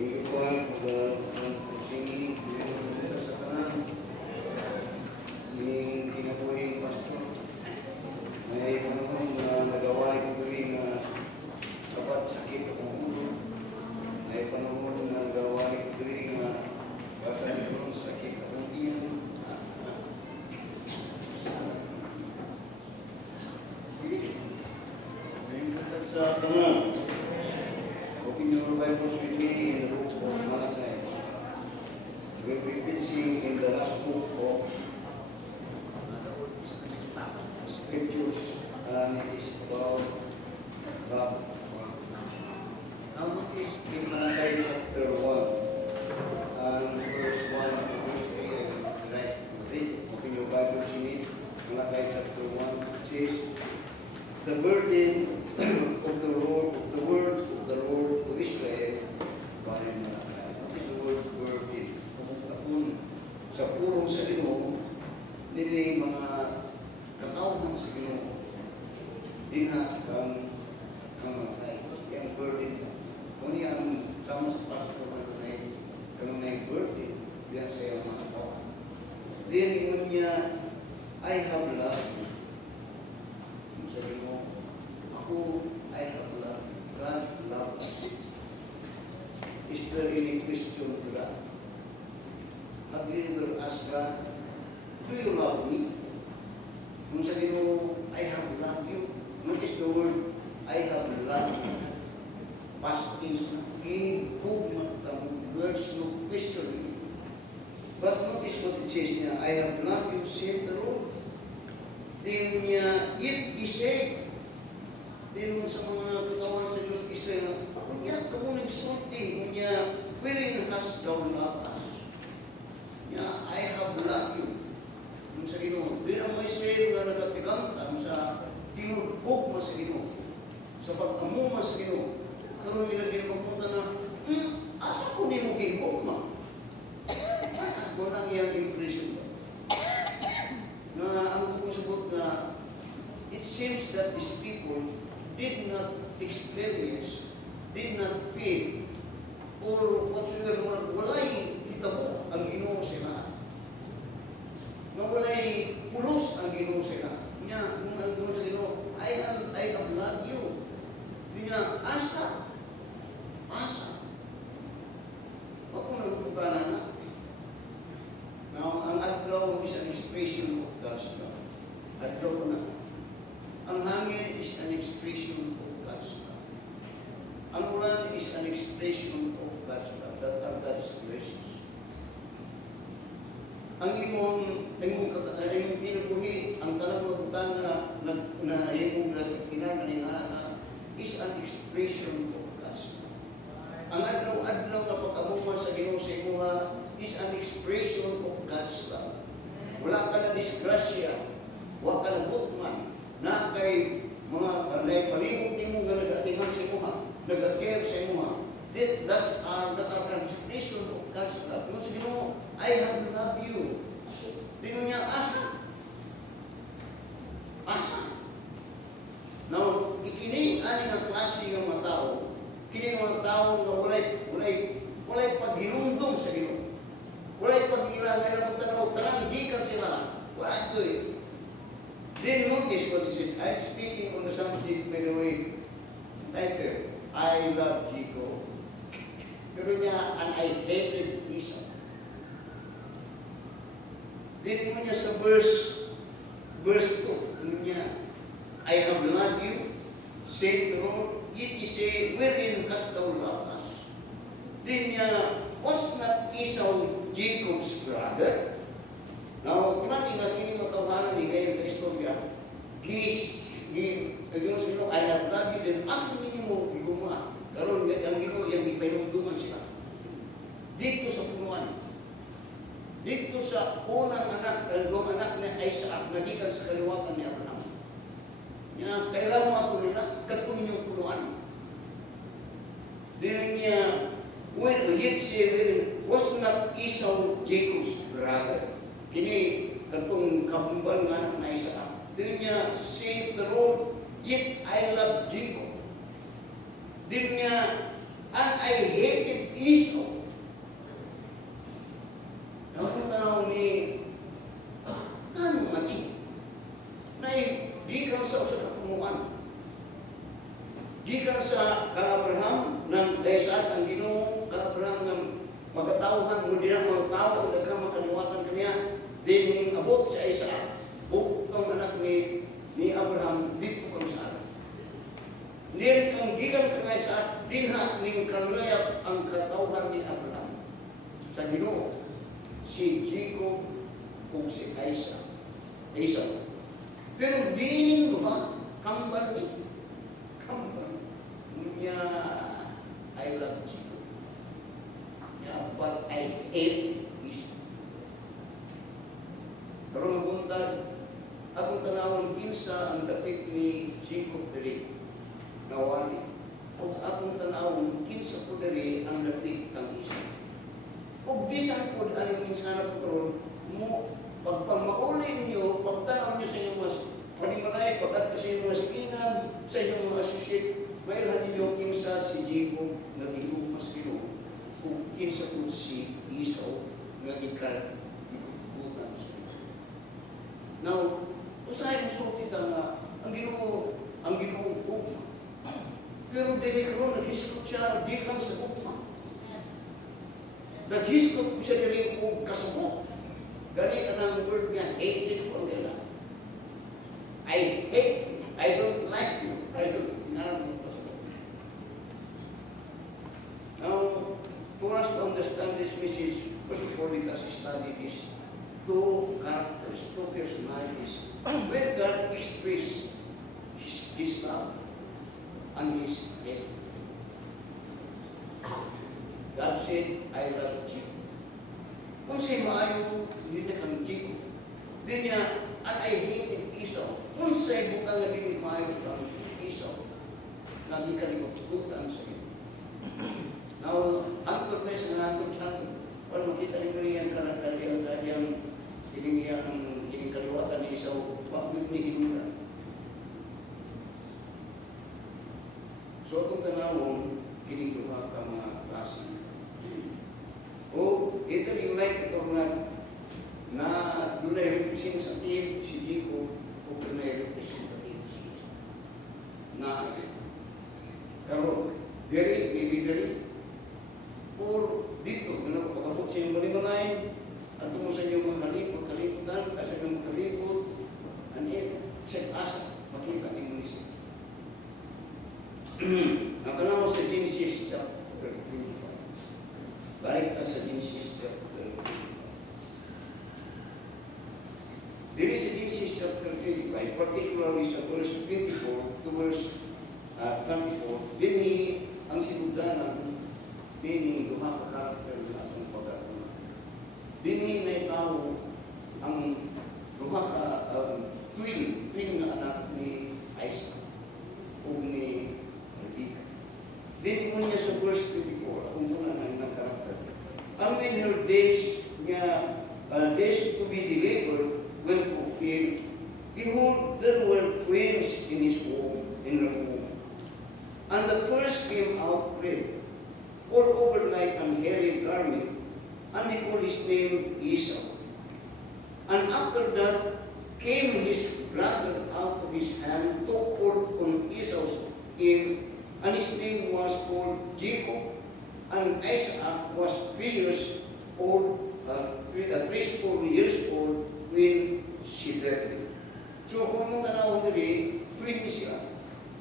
Igual singing sa tanan ng kinabuhing pastor. May panahon na nagawa ko rin na dapat sakit ang ulo. May panahon na nagawa ko rin na basta nito sakit ang tiyan. Sa tanan, open your Bibles with me in the book of Malachi. We'll be preaching in the last book of the Old Testament Scriptures, and it is about God. Now notice in Malachi chapter 1, and verse 1 to verse 3, I would like to read. Open your Bibles in it. Malachi chapter 1, it says, the burden of the Lord, the word of the Lord to Israel, what is the word burden? Kung sa purong sa Ginoo, nili mga katawhan sa Ginoo, dinha kang yung burden. Kung ang sama sa pastor kung na burden, yan sa yung mga katawhan. Then, ingon niya, I have loved you. Sabi mo, ako, I have loved you. God loved us. Is there any question to that? Have you ever asked God, do you love me? Kung sabi mo, I have loved you. Notice the word, I have loved you. Past tense na. There's no question. But notice what it says niya, I have loved you, said the Lord. Then niya, yet he said, din sa mga katawan sa Diyos Israel, ako niya, kamo nagsulti, niya, wherein hast thou loved us? Niya, I have loved you. Nung sa Ginoo, din ang mga Israel na nagatigamtan sa tinurkog mo sa Ginoo, sa pagkamuma sa Ginoo, karoon nila ginagapunta na, asa ko ni mo gihog ma? Ako lang iyang impression ba? Na ang kumusabot na, it seems that these people did not experience, did not feel, or whatsoever, walay hitabo ang Ginoo sila. Na walay pulos ang Ginoo sila. Niya, nung ang Ginoo sa Ginoo, I have loved you. Niya, asa. Ako nagpunta na. Now, ang adlaw is an expression of God's love. Adlaw na. Ang hangin is an expression of God's love. Ang ulan is an expression of God's love. That are God's graces. Ang imong kinabuhi, ang talang mabutan na imong kinagalingan is an expression of God's love. Ang adlaw na pagkamuma sa Ginoo sa imuha is an expression of God's love. Wala ka na disgrasya, wala ka na butman, na kay mga palibog mo nga nag-atingan sa imuha, nag-care sa imuha. That are an expression of God's love. Kung sabi mo, I have loved you. Tingnan niya, asa. Now, ikinig ani ang klase ng mga tao, kining mga tao nga walay paghinumdum sa Ginoo. Walay pag-ilan na napagtanaw, tarang gikan sila. Wala ito eh. Then notice what it says. I'm speaking on the subject, by the way, title, I love Jacob. Pero niya, and I hated Esau. Then mo niya sa verse 2, niya, I have loved you, said the Lord, yet he say, wherein hast thou loved us? Then niya, was not Esau Jacob's brother? Now, kung kini matawanan ni kayo ka istorya, I have loved you, then asa ninyo mo iguma. Karon ang Ginoo yang ipinumduman sila. Dito sa punuan. Dito sa unang anak, dalawang anak ni Isaac, nagikan sa kaliwatan ni Abraham. Niya, kailan mo ako nila, katong inyong punuan. Then niya, when yet say, was not Esau Jacob's brother? Kini katong kabumbal nga anak na Isaac. Then niya, say the Lord, yet I love Jacob. Then niya, and I hated Esau. gikan sa ka-Abraham ng Isaac ang Ginoo ka-Abraham ng pagkatauhan mo din ang mga tao ang daghang makaliwatan kaniya din ning abot sa Isaac o ang anak ni Abraham dito kang sa atin. Niyan kang gikan kang Isaac dinha ning kanuyap ang katauhan ni Abraham sa Ginoo si Jacob o si Isaac. Pero dining ba kambal ni niya I love Jacob. Yeah, but I hate Esau. Pero mabuntag atong tanawon kinsa ang dapit ni Jacob diri nawali. O atong tanawon kinsa po diri ang dapit ang Esau. O bisan po aning minsana po karon mo pagpamauli niyo pagtanaw niyo sa inyong mas panimalay pagkat sa inyong mga silingan sa inyong mga associate mayroon ninyo kinsa si Jacob na ginumas Ginoo kung kinsa po si Esau na ikabutan siya. Now, usahay mo sulti nga ang Ginoo ugma. Pero dili karon naghiskot siya di lang sa ugma. Naghiskot siya dili og kasubok. Gani anang word nga hated ko nila. I hate you. I don't like you. I don't Now, for us to understand this message, first of all, let us study these two characters, two personalities, where God expressed His love and His hate. God said, I love you. Kung sa'yo maayo, hindi na kang Jacob. Di niya, and I hated Esau. Kung sa'yo butang na hindi maayo kang Esau, lagi ka nagpuputan sa iyo. Now, angkot na isang angkot para makita niyo rin ang kanyang kaliwatan ni Esau, bakit ni Hinulan. So, itong tanawon, kinikuha ka mga klase. O, ito yung like ito na doon ay representative si Jacob o doon ay representative si Esau. Na, pero, diri, maybe diri, or dito, na nakapagabot sa inyong malimanay, at mo sa inyong mga kalimutan, sa inyong kalimut, and set asa, makita ni mo siya. Nakalaw sa Genesis chapter 25. Balik ka sa Genesis chapter 25. Diri sa Genesis chapter 25, particularly sa verse 24 to verse 24, dini ang sinugdanan, dini duha ka karakter na atong pag-aaral. Dini na itaw ang duha ka twin na anak ni Isaac o ni Rebecca. Dini mo niya sa verse 24, akong tunan ng karakter. And when her days to be delivered were fulfilled, behold, there were twins in his womb, in her womb. And the first came out red, all over like an hairy garment, and they called his name Esau. And after that came his brother out of his hand, took hold on Esau's ear, and his name was called Jacob. And Isaac was 3 years old, 3 years old when she died. So kung mong tanawang dali, twin siya.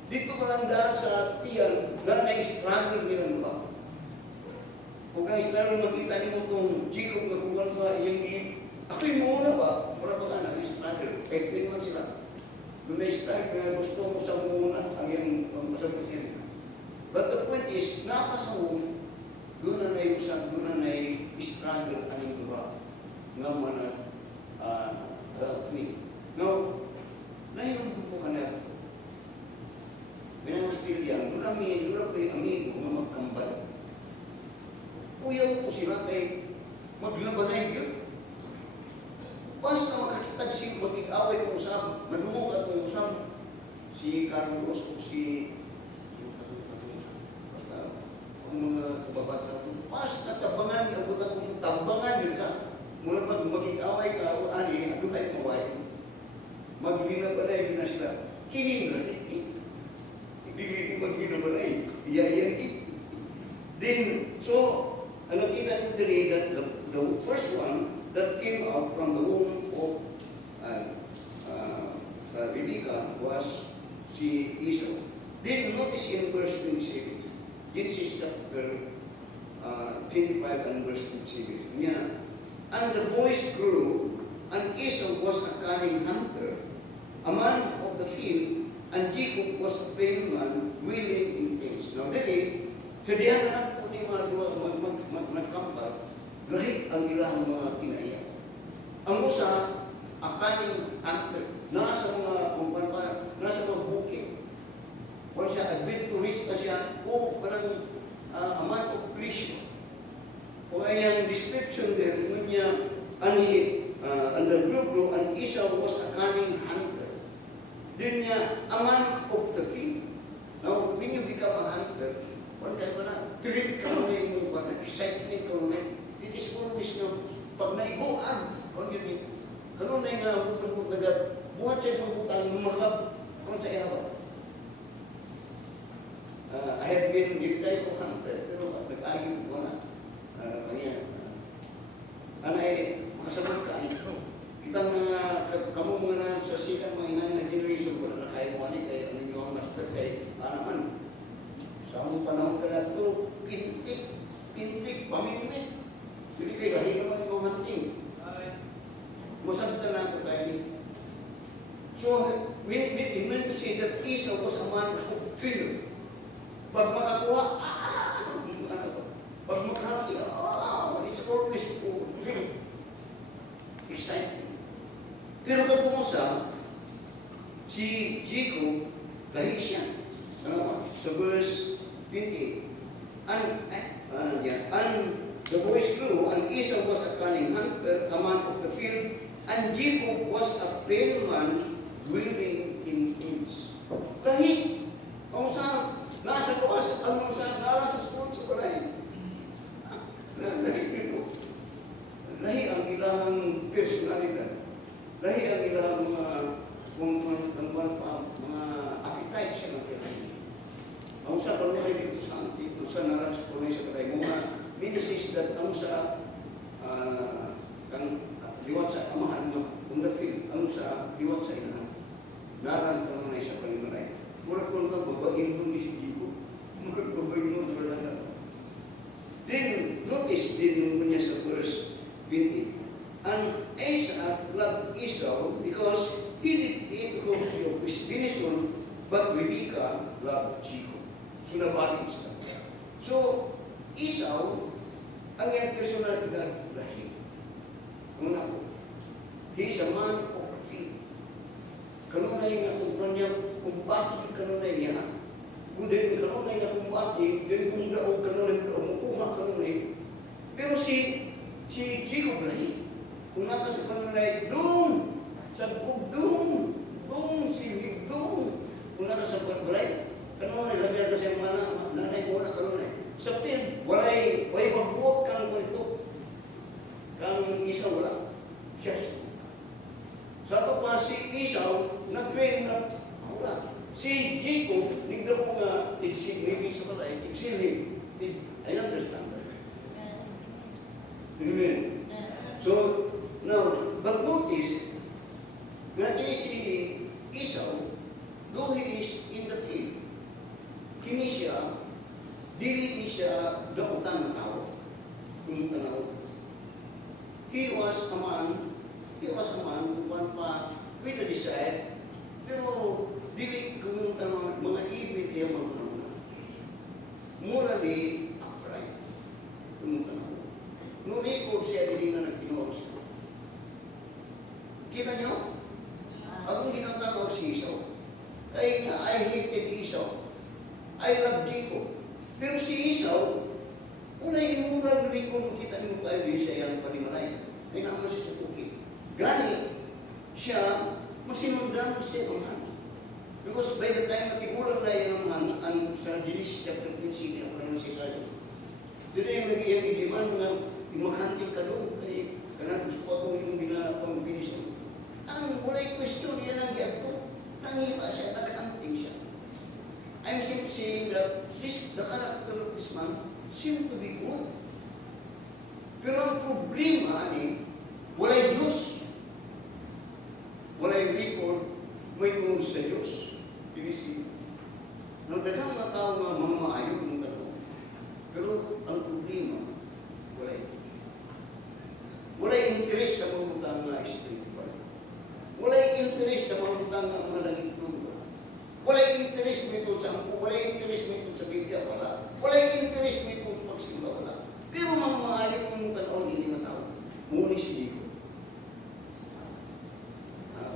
Dito ka lang dahil sa tiyan na na-struggle nilang ba? Kung struggle makita niyo mo itong Jacob na kung ba, ako'y muna ba? Para ba ka na-struggle? Eh, twin man sila. Doon na-struggle na gusto mo sa muna ang iyong masabot niya. But the point is, napasawong, doon na na-usap, doon na na-struggle aning diba? Nga mga twin. Now, nahinom po ka na Pinang-Australian, doon ko yung amigo nga magkambal. Kuyaw ko sila kay maglabanay yun. Basta makakitag siya, mag-away kong usap, madumog at kong usap. Si Carlos o basta, ang mga kababasa natin, basta tabangan, nabutan kong tambangan yun ka. Mula mag-away ka o ani, ano ay maway. Maglinabanay yun na sila. Kining na din. magbinubalay. Iyan it. Then, so, nakita ko din that the first one that came out from the womb of Rebecca was si Esau. Then notice in verse 27, Genesis chapter 25 and verse 27. Yeah. And the boys grew, and Esau was a cunning hunter, a man of the field, and Jacob was a plain man, willing in things. Now, dali, sadihan na natin po yung mga duwa magkampal, lahi ang ilang mga kinaiya. Ang usa, a cunning hunter, nasa mga kumpanpa, nasa mga bukid. Kung siya adventurist na siya, o parang a man of pleasure. O ayang description there, niya, and the group, and Esau was a cunning hunter. Then niya, a man of the field. Now, when you become a hunter, one time mo na, trip ka mo na yung excitement ka mo na. It is always na, pag naiguan, kung yun yun, karoon na yung buhat siya yung butang, lumakab, kung sa ihabat. I have been this type of hunter, pero nag-agi ko na. Anay, makasabot ka nito. Kitang kamo mga na sa silang mga ingan na generation ko na kaya mo kaya ano nyo ang master kay naman. Sa mga panahon ka na ito, pintik, pamimit. Hindi kayo kahit naman yung hunting. Masabta na ako tayo. So, we meant to say that Esau was a man of thrill. Pag makakuha, pag makahati, it's always thrill. Exciting. Pero kung sa si Jacob, lahi siya. Sa verse 28. And the boys grew, and Esau was a cunning hunter, a man of the field, and Jacob was a plain man, dwelling in hills. Lahi, ang sa nasa bukas, ang sa nasa school sa balay. Lahi ang ilang personalidad. Lahi ang ilang mga appetite siya ng kailangan. Ang sa kalunay dito sa antik, ang sa naran sa kalunay sa kalay, mga ministries that ang sa liwat sa amahan mo, kung na-feel, ang sa liwat sa inahan. Naran kalunay sa palimalay. Murag kung ka, babain mo ni si Jibo. Murag babain mo, wala na. Then, notice din yung niya sa verse 20. And Isaac loved Esau because he did eat of his venison, but Rebekah loved Jacob. So, nabalik siya. So, Esau, ang iyang personalidad lahi. Una po, he is a man of faith. Kanunay nga kung kanya, kung bakit kanunay niya, kung din kanunay nga kung bakit, din kung daog kanunay, mukuha kanunay. Pero si Jacob lahi, kung naka sa kanunay, doon, sa doon, kung naka sa kanunay, kanunay, labi na kasi ang nanay ko na kanunay. Sa field, walay magbuot kang ganito. Kang Esau wala. Siya. Sa ito pa si Esau, nag-train na wala. Si Jacob, nigda ko nga, maybe sa balay, exilling. I understand that. Amen. So, now, but notice, nga si Esau, though he is in the field, kini siya, dili siya dautan na tao. Kung tanaw. He was a man one pa, with a desire, pero dili kung tanaw, mga ibig niya mga morally upright. Kung tanaw. No record siya dili nga nagpinoos. Kita nyo? Akong ginatanaw si Esau. I hated Esau. I love Jacob. Pero si Esau, unay inural rin kung kita niyo tayo din siya yung panimalay. Ay naman siya sa bukid. Gani, siya, masinundan siya ang hangin. Because by the time natigulang na yung hangin, sa Genesis chapter 15, ako naman siya sa'yo. Ito na yung naging idiman na yung maghunting ka doon. Ay, kanan gusto ko akong yung ginapang-finish. Ang walay question yan ang yato. Nangiba siya, nag-hunting siya. I I'm simply saying that the character of this man seemed to be good. Pero ang problema ni, walay Diyos. Walay record, may tungkol sa Diyos. Pinisi. Nang daghang mga tao nga mga maayo ng tao. Pero ang problema, walay. Walay interes sa mga butang na spiritual. Walay interes sa mga butang na mga langit lupa. Walay interes mo ito sa ampo. Walay interes mo ito sa Biblia. Wala. Walay interes mo ito sa pagsimba. Wala. Pero mga maayo ng tanaw nila nga tao. Muna si Diego.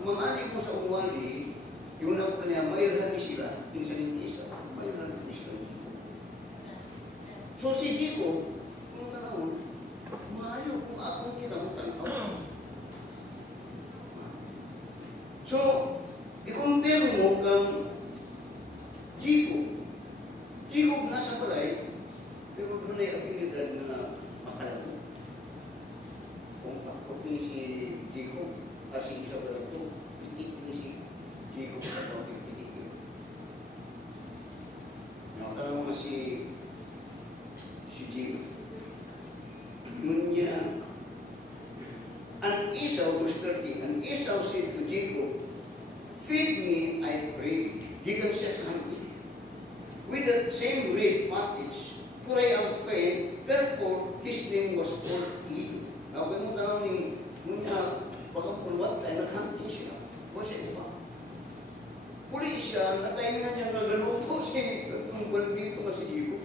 Mamali mo sa umwali, yung na ko niya, mayroon sila, tinsanin isa, mayroon sila. So si Diego, kung tanaw, maayo kung akong kita mo tanaw. So, i-compare mo kang Diego. Diego nasa balay, pero doon ay abilidad na makalago. Kung pagputin si Diego, kasi isa ba ito, hindi ko si Diego sa pagpipitigil. Nakatala mo si Diego. Yun niya, an Esau, verse 30, an Esau said to Jacob, feed me, I pray. Gigan siya sa hangin. With the same red pottage, for I am faint, therefore his name was called Edom. Now, kung mo tanong niya, pagkapulwat tayo, naghanting siya. O siya iba. Puli siya, natayimingan niya nga gano'n po siya. Katong dito nga si Diego.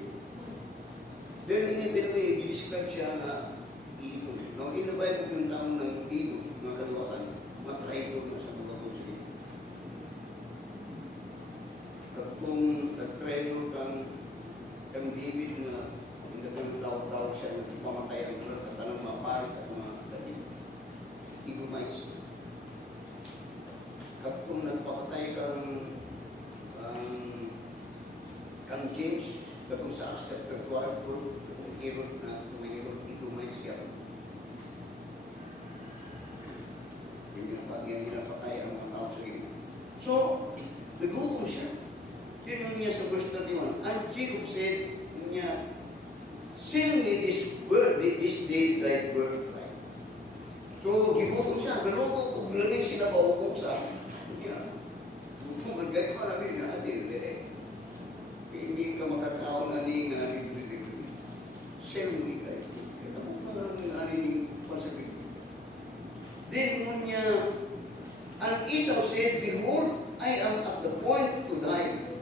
Then, i-describe siya na Edom. Now, in the Bible, yung taong ng Edom, mga kaliwatan, matribo na sa mga Muslim. Katong nag-tribo kang David na hindi kang tawag-tawag siya, nagpamatay ang mga sa tanong mga parit at mga dating. Edomites. Katong nagpapatay kang James, katong sa Acts chapter 12, katong Herod na tumahirot, Edomites kaya. Yung pinapatay ang mga tao sa iyo. So, nagutom siya. Yun niya sa verse 31. And Jacob said niya, send me this bird, this day thy birthright. So, gigutom siya. Galuto, kung lamig sila ba o kung sa niya. Gutom, magay ko namin na adil. Hindi ka makakaon na ni nga nagbibilig. Send me guys. Kaya mo na gano'n yung aniling pansabig. Then, kung niya, and Esau said, behold, I am at the point to die.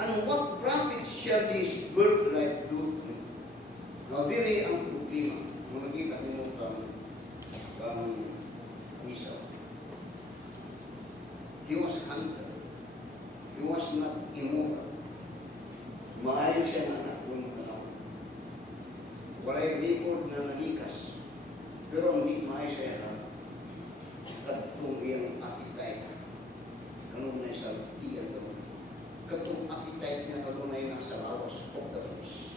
And what profit shall this birthright do to me? Now, diri ang problema. Kung nakita niyo kang Esau. He was hunted. He was not immoral. Maayon siya na anak kung tanaw. Walay record na nalikas. Pero ang di maayon siya na katong iyang appetite. Kanong na sa tiyan daw. Katong appetite niya kanunay nasa lawas of the fish.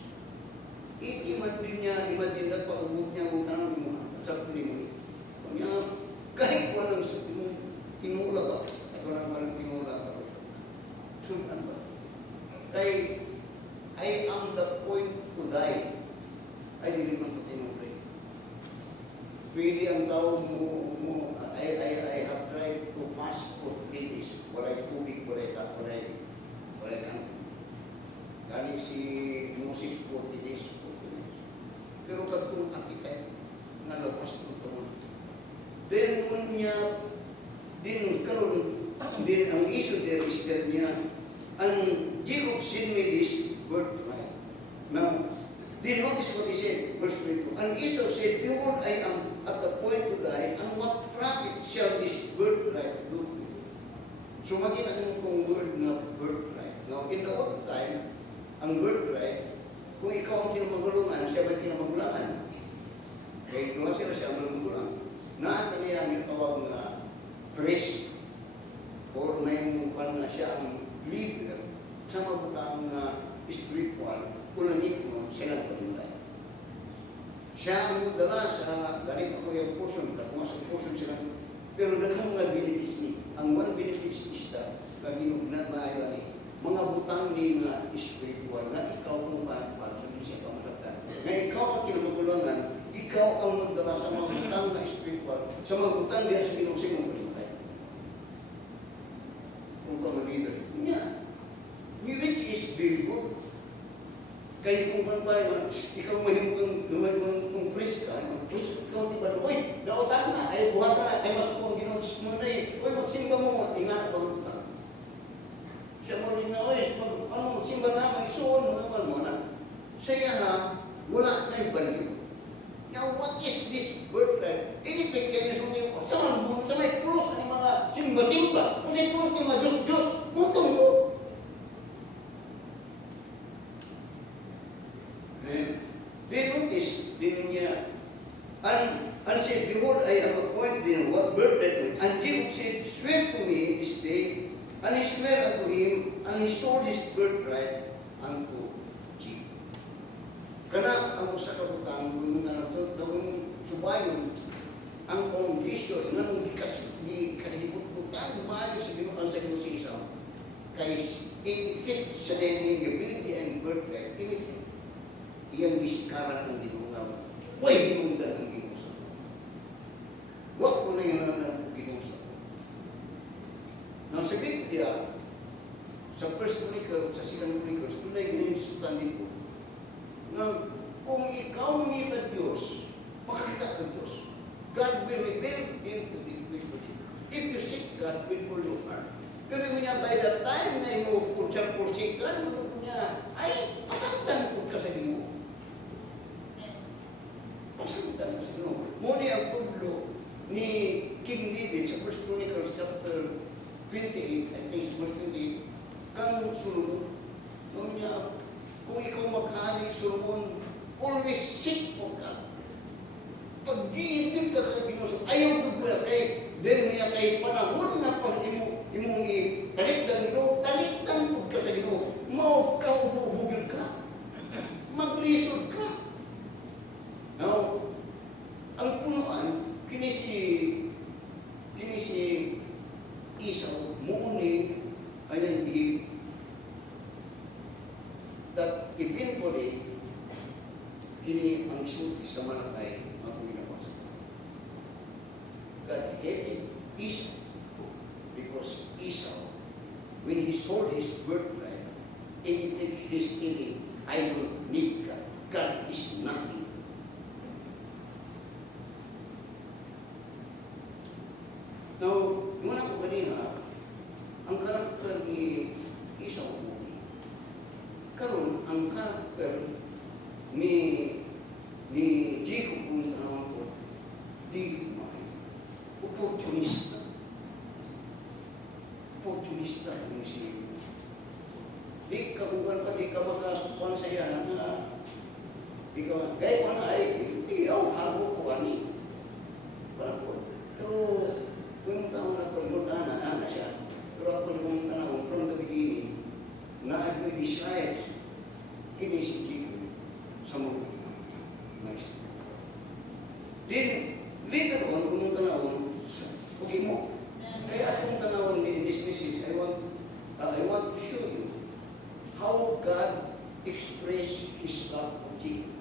Imagine niya, imagine na pag-ubot niya kung tanong mo, sa tuloy mo. Kahit ko lang sa tinula ba? Ito lang walang tinula ba? Sunan ba? Kaya, I am the point to die. Ay, hindi man ito tinulay. Pwede ang tao mo, I have tried to fast for 3 days. Walay tubig, walay kang. Galing si Moses 40 days. Pero katong appetite, nalabas ng tuwan. Then, kung niya, ang issue there is that niya, ang Jacob sent me this birthright. Now, then notice what he said, verse 22. And Esau said, behold, I am at the point to die, and what profit shall this birthright do to me? So makita niyo itong word na birthright. Now, in the old time, ang birthright, kung ikaw ang kinamagulungan, siya ba'y kinamagulangan? Kaya doon siya ang magulang. Naata niya ang tawag na priest, or may mukha na siya ang leader sa mabutang na spiritual, kulangit mo, siya nagpalintay. Siya ang mudala sa ganit ako yung portion, katong sa portion sila. Pero daghang mga benefits ni. Ang one benefits is that, na ginugnan maayo ni, mga butang ni nga espiritual na ikaw kung paano sa siya pamalatan. Na ikaw ang kinabagulunan, ikaw ang magdala sa mga butang na espiritual, sa mga butang diya sa kinusing mong palimatay. Kung ka mag-leader. Yan. Which is very good. Kaya kung kan ba, ikaw mahimong kung priest ka, mag-priest, ikaw di ba, uy, daotan na, ay buhatan na, ay masukong ginons mo na eh, uy, magsimba mo, ingat ang butang. Siya mo rin na, uy, magsimba na, magsuon mo na. Saya na, wala na yung value. Now, what is this birthright? Anything yan yung sabi ko, sa may pulos ng mga simba-simba, sa may pulos ng mga Diyos-Diyos, utong ko. They notice, din niya, and said, behold, I have appointed what birthright. And Jacob said, swear to me this day, and he sware unto him, and he sold his birthright unto Jacob. Kana ang usa ka butang kung tanong subayon ang condition nga nung kahibut-butan maayo sa Ginoo sa Ginoo kay in effect sa ability and birthright in effect iyang diskarat ng Ginoo nga way hinungdan ang Ginoo sa wag ko na yun ang Ginoo sa sa Biblia sa 1 Chronicles sa 2 Chronicles tunay ginisutan dito na kung ikaw ngita Diyos, makakita ka Diyos. God will reveal Him to you. If you seek God with all your heart. Pero yun niya, by the time na mo kung siya forsake God, niya, ay, pasagdan ko ka sa Ginoo. Pasagdan ka sa Ginoo. Muna ang tublo ni King David sa 1 Chronicles chapter 28, I think sa verse 28, kang Solomon, noon niya, kung ikaw maghali, Solomon, always seek for God. Pag diintip ka kay Ginoo, ayaw ko kay then niya kay panahon na pag imong ikalikdan Ginoo, kalikdan ko ka sa Ginoo. Mao ka ububugil ka. Maglisod ka. Now, ang punuan, kini si Esau, muuni, ayan that eventually, kini ang sulti sa Malakay ang ginapasa. God hated Esau because Esau, when he sold his birthright, anything he's killing, I don't need God. God is nothing. Now, muna ko kanina, ang karakter ni Esau, karon ang karakter ni Jacob kung tanawang ko, di kumain. Opportunista. Opportunista kung siya. Di ka bukan pa, di ka makakukuhan sa iya na di ka, gaya ko na ay, iyaw, hago ko ani. Parang po. Pero, kung taong na ito, ana siya. Pero ako yung tanawang, from the beginning, na ako'y desire, kini si Jacob sa mga nice. Then, later on, kung yung tanawang, okay mo. Kaya atong tanawang in this message, I want to show you how God expressed His love for Jacob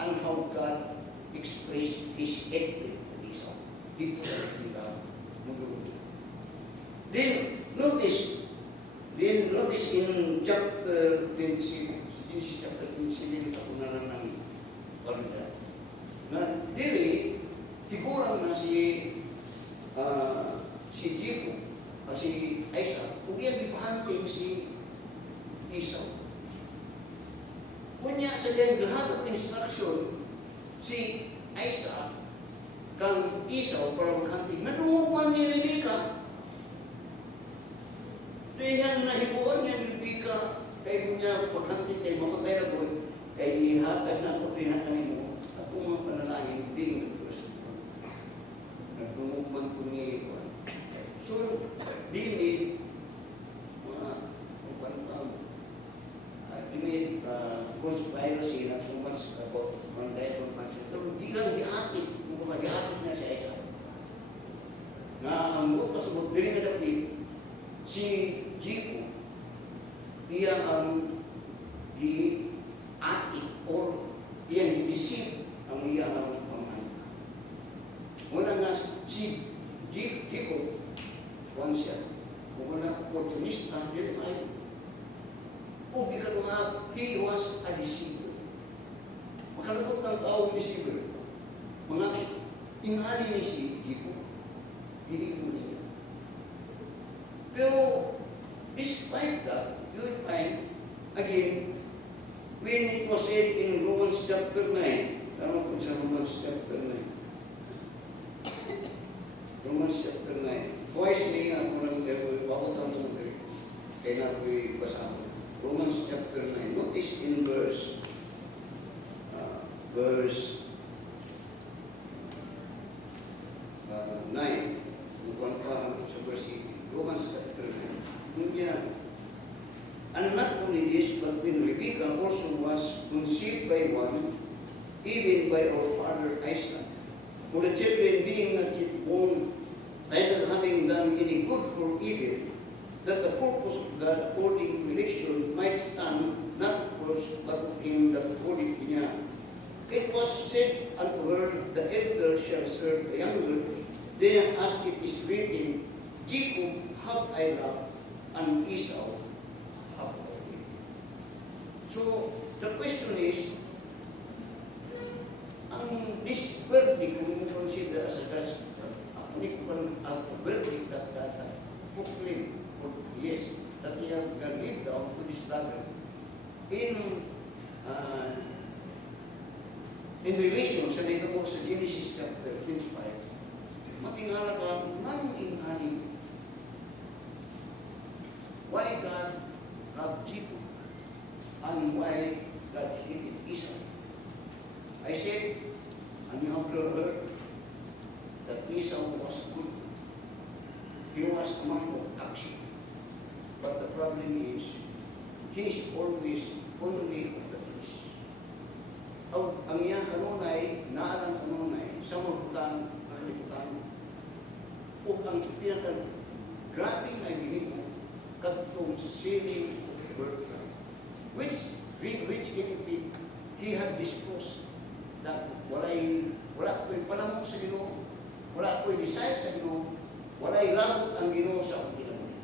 and how God expressed His hatred for Esau. Dito sa kita magulong. Then, notice in chapter 27, chapter 27, ako na lang ng Balda. Na diri, siguro na si Jacob, si Isaac, kung yan ipahanting si Esau. Kunya sa diyang lahat ng instruction, si Isaac, kang Esau para maghanting, nadungupan ni Rebecca. Diyan nahibuan niya ni Rebecca, kaya niya paghanting kay mamatay na po, kaya ihatag na ako, ihatag mo, at kung mga panalangin, hindi yung Diyos. Nadungupan ko ni Rebecca. So, dini, mga conspiracy na sumpas ako, manday ko pansin. Pero di lang diatik, kung diatik na siya isa. Na ang mga pasabot, diri na dapit, si Jacob, iya ang di-atik or iyang di-deceive ang iya ang pamahan. Muna nga si Jacob, kuwan siya, kung wala opportunista, hindi tayo. O ikaw nga, he was a deceiver. Makalagot ng taong deceiver. Mga ingali ni si Jacob, hindi mo niya. Pero, despite that, you will find, again, when it was said in Romans chapter 9, tama po sa Romans chapter 9. Romans chapter 9. Twice niya ako ng pakutan mo kayo. Kaya na ko'y basa mo. Romans chapter 9. Notice in verse 9. Mukhang pa sa verse 18. Romans chapter 9. Yung yan. And not only this, but when Rebekah also was conceived by one, even by our father Isaac, for the children being not yet born, neither having done any good for evil, that the purpose of God according to election might stand, not first, but in the holy niya. It was said unto her, the elder shall serve the younger. Then as it is written, Jacob have I loved, and Esau have I hated. So, the question is, this verdict, kung mo consider as a God's verdict that proclaim, yes, that he have lived down to this brother in relation sa dito po sa Genesis chapter 25, matingala ka, manong inani, why God loved Jacob and why God hated Esau. I said, and you have heard that Esau was good. He was a man of action. But the problem is, he is always only of the flesh. Ang iyang kanunay, naalang kanunay, sa mabutan, nakalimutan. O ang pinaka-grabe na ginito, katong selling of the birthright, which in effect, he had disclosed that wala ko'y palamong sa Ginoo, wala ko'y desire sa Ginoo, wala'y labot ang Ginoo sa akong kinabuhi.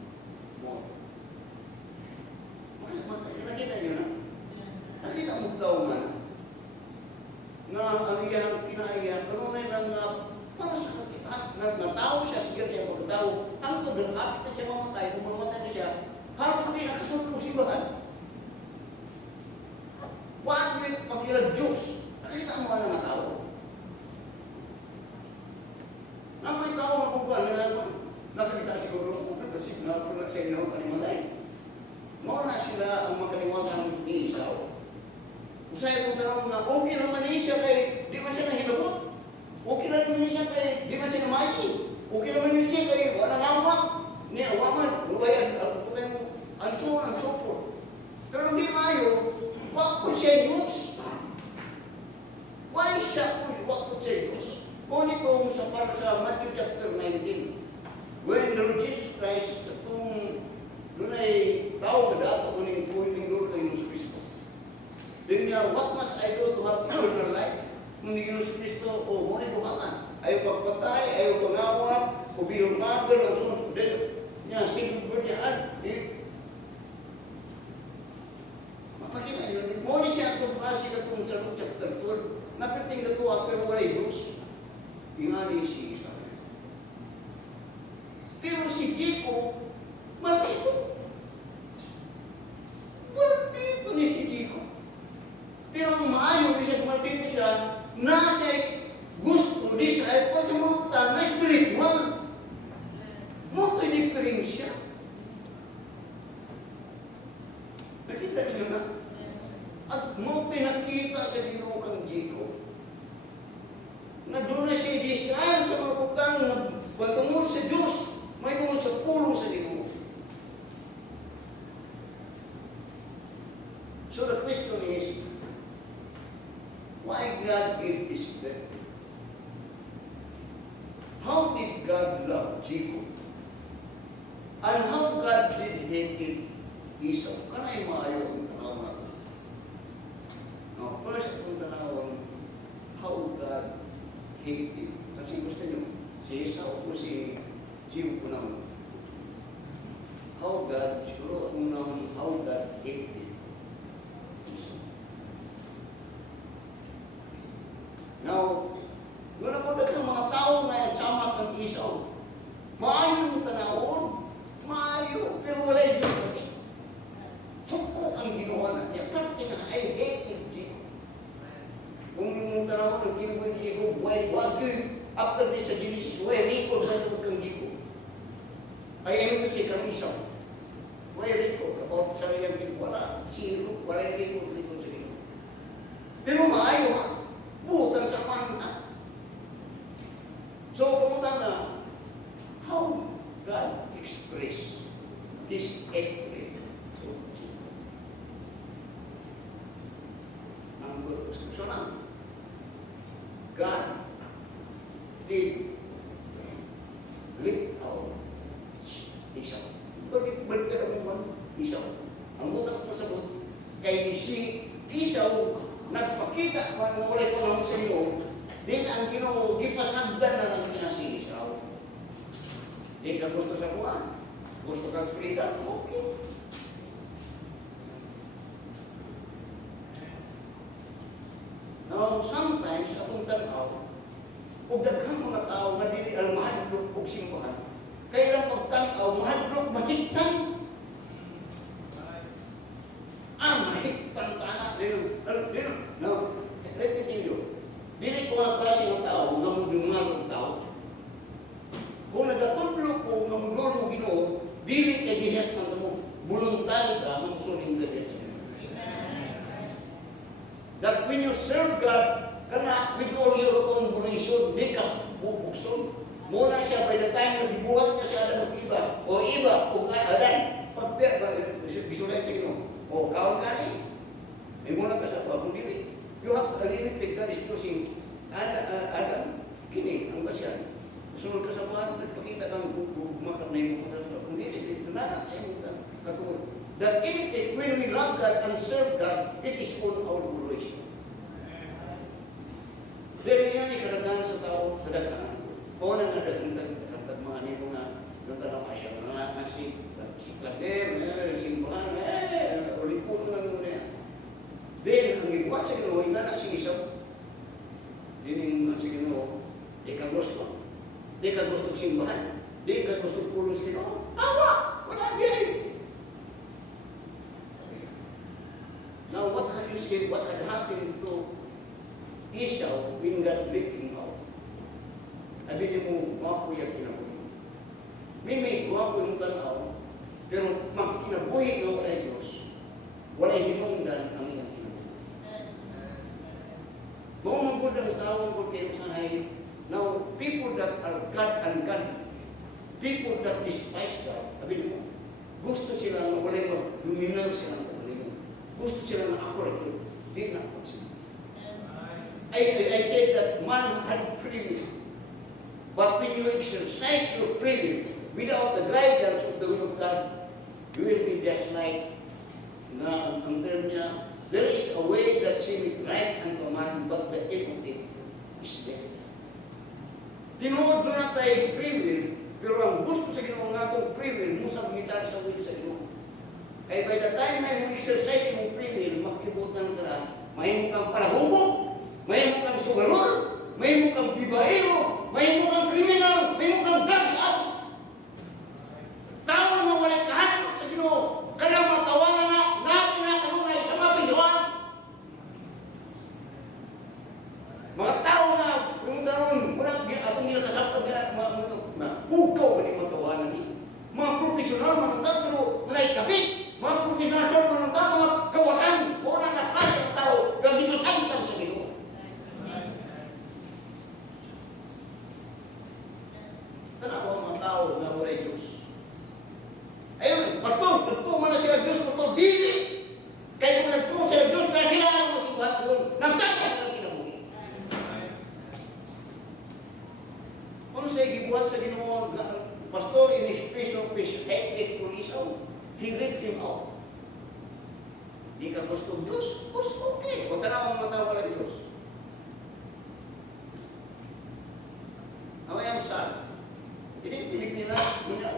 Nakita niyo na? Nakita mo tao nga na ang iyang kinaiya, kanunay lang na para sa kakitaan, nagtao siya, siya pagkatao, ang tudang apit na siya mamatay, kung mamatay na siya, halos hindi nakasunod si Bahan. Wag yung pag-ilag Diyos. Nakita mo ka ng tao. Na may tao makukuha na nakakita siguro kasi napunag sa inyo kanimatay. Muna sila ang makalimutan ni Esau. Usay kong tanong na okay naman niya siya kay di man siya nahilabot. Okay naman niya siya kay di man siya namayi. Okay naman niya siya kay wala ngawak. Niya awaman. Luway ang putang ang sopor. Pero hindi mayo, wag po siya Diyos. Why siya po wag po siya Diyos? Ngunit itong para sa Matthew chapter 19, when the Lord Jesus Christ, itong doon ay tao na dato kung yung puwiting doon kay Jesus Cristo. Then niya, what must I do to have eternal life? Kung hindi Jesus Cristo, muna yung bumangan. Ayaw pagpatay, ayaw pangawag, o biyong magal, ang sunod. Then niya, sinubod niya, makita niyo, muna siya itong klase katong sa Luke chapter 12, napiting na tuwa, pero wala yung Diyos. Ingani si Esau. Pero si Jacob, maldito. Maldito ni si Jacob. Pero ang maayo, kasi maldito siya, nasa gusto, desire, para sa mga putal, na spiritual. Moto'y diferensya. Nakita niyo na? At moto'y nakita sa Ginoo kang Jacob. Na doon na siya desire sa mga putal, na pagtungod sa Diyos, may tungod sa pulong sa Ginoo. So the question is, why God gave this birth? How did God love Jacob? And how God did hate him? Isaw. Kanay maayo ang tanaw natin. Now, first ang tanawon, how God hated him. Kasi gusto nyo, si Isaw o si Jim po naman. How God, siguro ang naman, how God hated him. Now, yun ako daghang mga tao na sama kang Isaw. Maayo yung tanawon, maayo, pero wala yung Diyos natin. Suko ang ginawa na niya. Pero I hated Jacob. Kung yung tanawon ang ginawa ni Jacob, why after this sa Genesis, why record ba ito kang Jacob? Ay, ano ito siya kang Isaw? Why record? Kapag sa niyang ginawa, zero, wala yung record dito sa ginawa. Pero maayo ha. Butan sa manta. So, pumunta na, how God expressed His hatred to Jacob. Ang gusto na, God did lift out Isaw. Bakit ka naman Isaw? Ang butak ko sagot, kay si Isaw, nagpakita kung wala ko naman sa iyo, din ang Ginoo gipasagdan na lang niya si Isaw. Di ka gusto sa buwan, gusto kang freedom, okay. Now, sometimes, atong tanaw, kung daghang mga tao nga dili ang mahadlok og simbahan, kaya lang pagtanaw, mahadlok, mahigtan. Mahigtan ka na. Now, let me tell you, dili ko ang klase ng tao, nga mudungan ng tao. Kung nagatudlo ko, nga mudulong Ginoo, dili kay ginhat ng tamo, voluntary ka, kung suling ganyan sa Ginoo. That when you serve God, kana with all your own volition, di ka bubukson. Muna siya, by the time na dibuhat niya siya ng iba, o adan, visualize siya Ginoo, o kaon gani, may muna ka sa tuwa, kung dili, you have a living faith that is choosing Adam, kini, ang basyan. Sunod ka sa buwan, nagpakita kang bumakap na yung mga kung dili, nanat siya yung katulad. That imitate, when we love God and serve God, it is all our volition. Dahil yan ay kadaghan sa tao, kadaghan. O na nga daghang mga nito nga natanong ayaw nga si Klader, simbahan, ulipuno na muna yan. Then, ang ibuhat sa Ginoo, hindi na si Isaw. Dining si Ginoo, di ka gusto. Di ka gusto simbahan. Di ka gusto pulo sa Ginoo. Awa! Wala din! Now, what have you seen? What had happened to Isaw when God let him out? Sabi niyo mo, gwapo yung kinabuhi. May gwapo yung tanaw, pero kinabuhi ng wala Diyos, wala hinungdan ang iyong kinabuhi. Mga magod ang tawang ko kayo sa hay. Now, people that are God and God, people that despise God, sabi niyo, gusto sila na wala mag-dominal sila ng pagkalingan. Gusto sila na accurate. Di na ako sila. I said that man had free will. But when you exercise your free will without the guidance of the will of God, you will be just like, ang term niya, there is a way that seemeth right unto man, but the end of it is death. Tinuod doon na tayo free will, pero ang gusto sa Ginoo nga itong free will, musabmitan sa will sa Ginoo. Kaya by the time na yung exercise yung free will, magkibutan ka na, may mo kang palahubog, may mo kang sugarol, may mo kang bibaero, may mo kang kriminal, may mo kang drug out. Tao na wala kahanap sa Ginoo, kana matawanan na, kanunay sa mapisuan. Mga tao na, yung tanon, atong ginakasapag na, hugaw ka ni matawanan ni. Mga profesional, mga pero walay kabit. Mga profesional, mga kawakan, muna na klase ng tao, gagin masantan sa Ginoo. Tanawa, mga Di ka gusto Diyos? Gusto, okay. O tanawang matawa ng Diyos. Now I am sad. Pinipilit nila,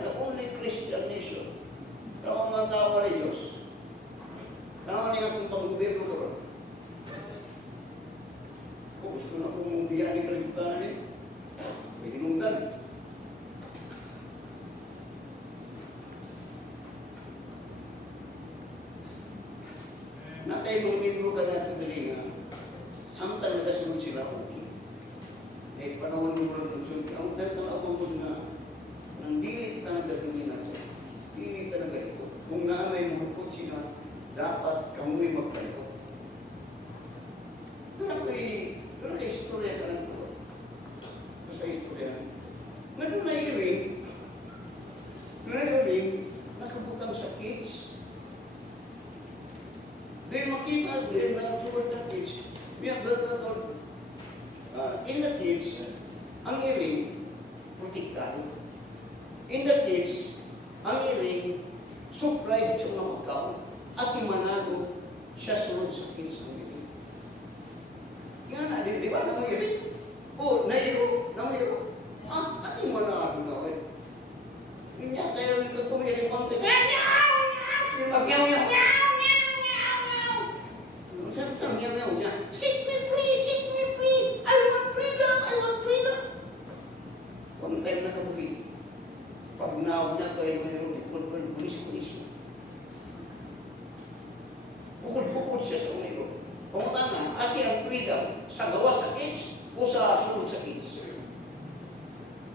the only Christian nation. Tanawang matawa ng Diyos. Tanawang niya kung pang-gobyerno ka ba? O gusto na kung biyaan ni kalibutan na niya. May hinungdan. Natay mong membro ka natin dali nga, samtang nagasunod sila, okay. Eh, panahon mo lang nasunod, ang dahil talapang mo na, nang dili talaga tingin ako, dili talaga ito. Kung naanay mo hukot sila, dapat kamu'y magpaito. Doon ako'y istorya ka lang ito. Ito sa istorya. Nga doon na iring, nakabutang sa kids. Dahil makita, dahil nakasulat sa kids, in the kids, ang iring, protektado. In the kids, ang iring, supplied siya ng magkaon at imanado siya sunod sa kids ng iring. Yan na, di ba na may iring? O, nairo. At imanado na eh. Yun niya, kaya ito tumiring konti. Pagyaw niya. Saan niya? Set me free! I want freedom! Kung kayo nakabuhi, pag naawag niya kayo ngayon, pulis. Bukod siya sa umiro. Pangutana, kasi ang freedom sa gawa sa kids o sa sunod sa kids.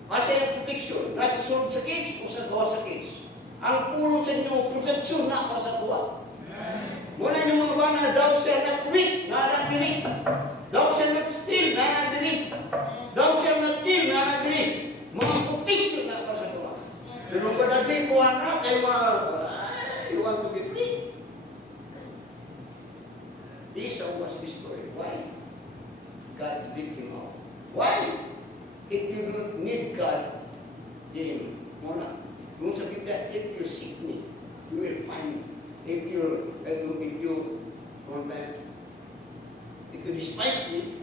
Kasi ang protection, nasa sunod sa kids o sa gawa sa kids. Ang pulong sa inyo, protection na para sa gawa. Muna yung mga bana, thou shall not reap, nanadiri. Thou shall not steal, nanadiri. Thou shall not kill, nanadiri. Mga protection na para sa gawa. Pero kung natin ko anak, ay you want to be free. Esau was destroyed. Why? God beat him out. Why? If you don't need God, then, muna, kung sa Biblia, if you seek me, you will find me. If you despise me,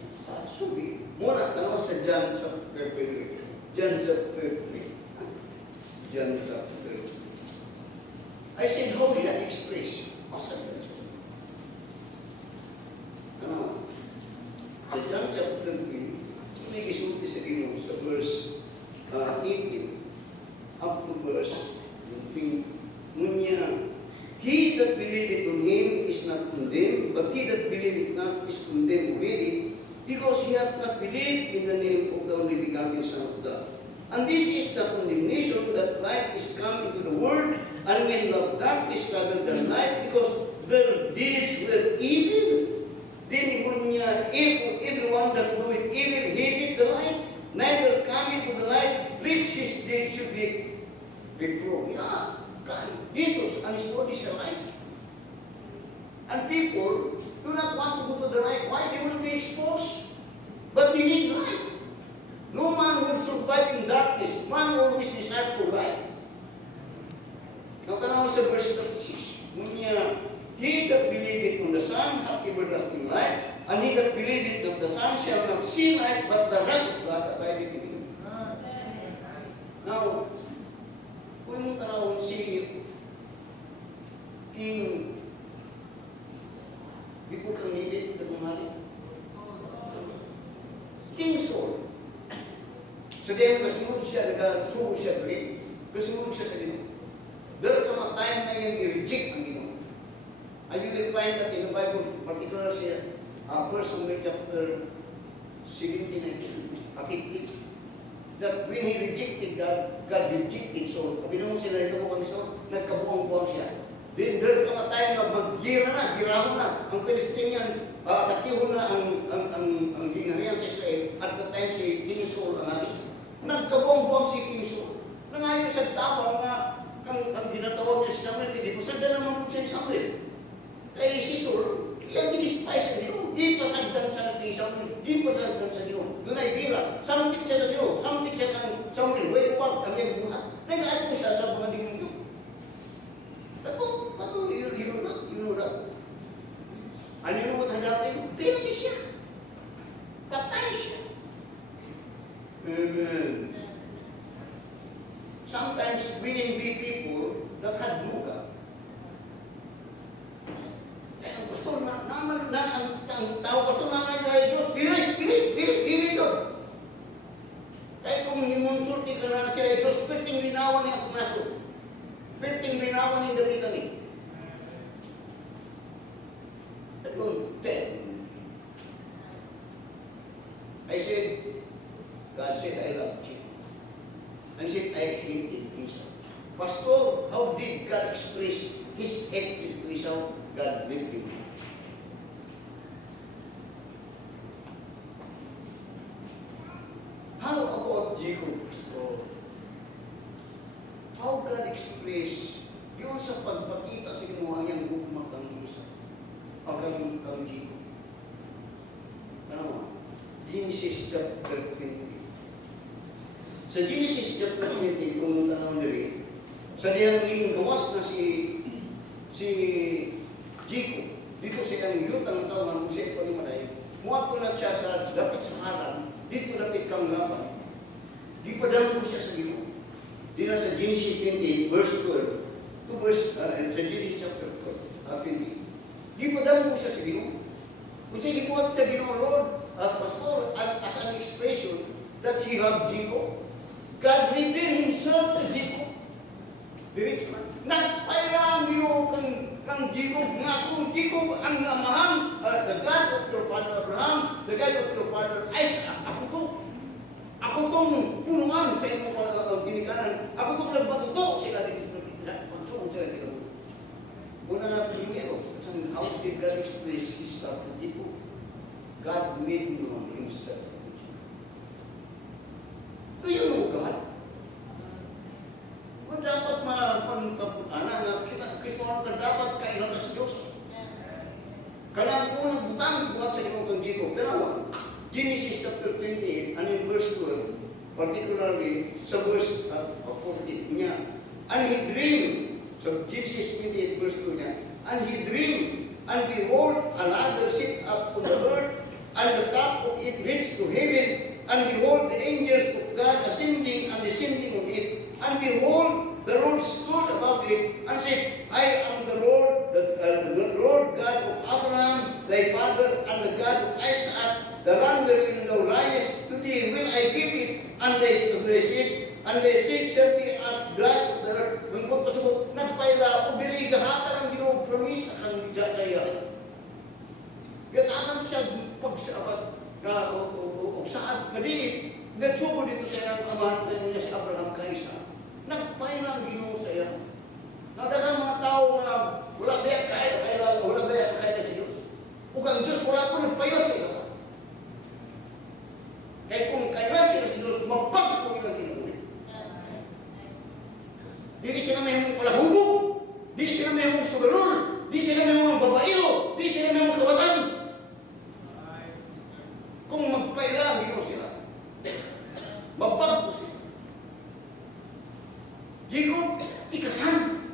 so be it. Muna, tanaw sa John chapter 3. John chapter 3. I said, how he had expressed. Awesome. Sa John chapter 3, may gisulti sa Ginoo sa verse 18 up to verse 20. Ngunya, he that believeth on him is not condemned, but he that believeth not is condemned already, because he hath not believed in the name of the only begotten Son of God. And this is the condemnation, that light is come into the world, and when love darkness rather than light, because their deeds were evil. Then ngunya, everyone that doeth evil hated the light, neither coming to the light, lest his deeds should be reproved. Yeah. God, Jesus and His Word is a light. And people do not want to go to the light. Why? They will be exposed. But they need light. No man would survive in darkness. Man always desire for light. Now, tanaw sa verse 36. Ngunya, he that believeth on the Son hath everlasting life, and he that believeth not the Son shall not see light, but the wrath of God abideth in him. Now, kung tanawang si King Biko kang nilid na kumari. King Saul. So dahil kasunod siya, nagasubo siya ulit. Kasunod siya sa Ginoo. There come a time na yung i-reject ang Ginoo. And you will find that in the Bible, particular siya, 1 Samuel chapter 17 and 15. That when he rejected God, God rejected Saul. Sabi naman sila, ito po kami Saul, nagkabuang-buang siya. Then there come a time na girahon na, ang Palestinian, atakihon na ang gingharian sa Israel. At the time si King Saul ang ating. Nagkabuang-buang si King Saul. Nangayon sa tawang na, ang ginatawag niya si Samuel, hindi po, sanda naman po siya si Samuel. Kaya si Saul, yung in-despise niya, di pasagdan sa Samuel, di pasagdan sa Ginoo. Doon ay dila, sampit siya sa Ginoo, sampit siya kang Samuel, wait upang, ang iyang buhat. Nag-aat ko siya sa mga dingin. Katong, you know that. Ano yung what happened? Pinatay siya. Patay siya. Amen. Sometimes we envy people that had no God. Ang pastor, ang tao pastor na ay Diyos, dili doon. Kaya kung himunsulti ka na sila ay Diyos, perting linawan niya ang naso. Perting linawan niya dami kami. At kung I said, God said, I love you. And said, I hated Esau. Pastor, how did God express His hatred to Esau? God with him. How about Jacob, Pastor? How God express yun sa pagpakita sa ginawa niyang hukmak ng Esau? Ang Jacob. Ano mo? Genesis chapter 20. Sa Genesis chapter 20, kung tanong nila, sa diyang gawas na si Jacob, dito silang yutang tao ng Jose Palimalay, muwag na siya sa dapat sa haran, dito dapat kang laban. Di pa daw siya sa Ginoo. Di na sa Genesis 20, verse 12, to verse, sa Genesis chapter 20, di pa daw siya sa Ginoo. Kung siya gibuhat sa Ginoo, Lord, at Pastor, as an expression that he loved Jacob, God revealed Himself to Jacob. Diretso na. Nagpailang Ginoo kang Jacob, nga kung Jacob ang amahan, the God of your father Abraham, the God of your father Isaac, ako tong punuan sa inyong ginikanan, ako tong nagpatuto sila dito, pagsuko sila dito. Una nga primero, how did God express His love for Jacob? God made known Himself to Jacob. Do you know God? Kung dapat kita Kristohan ka dapat kailan ka sa Diyos. Kanang unang butang buhat sa inyo kang Jacob. Dalawa, Genesis chapter 28 and in verse 12, particularly sa verse 14 niya. And he dreamed, so Genesis 28 verse 2 niya, and he dreamed, and behold, a ladder set up on the earth, and the top of it reached to heaven, and behold, the angels of God ascending and descending on it. And behold, the Lord stood above it and said, I am the Lord, the Lord God of Abraham, thy father, and the God of Isaac. The land wherein thou liest, today will I give it, and they establish it. And they said, shall be as grass of the earth. Mangkot pasabot, nagpaila, ubiri, gahatan ang Ginoo, promise akang sa iya. Gatakan siya pagsabat, o saan, kadi, nagsugo dito sa iyang amahan niya si Abraham kaisa. Nagpaila ang Ginoo sa iya. Nadagang mga tao na wala bayak kaya sa Diyos. Ug ang Diyos wala po nagpaila sa iya. Kaya kung kaila sila sa Diyos, mapagpuin ang kinabuhi. Dili sila may mong palahubog, dili sila may mong sugarol, dili sila may mong babaero, dili sila may mong kawatan. Kung magpaila ang Ginoo sila, mapagpo sila. Jacob, tikasan,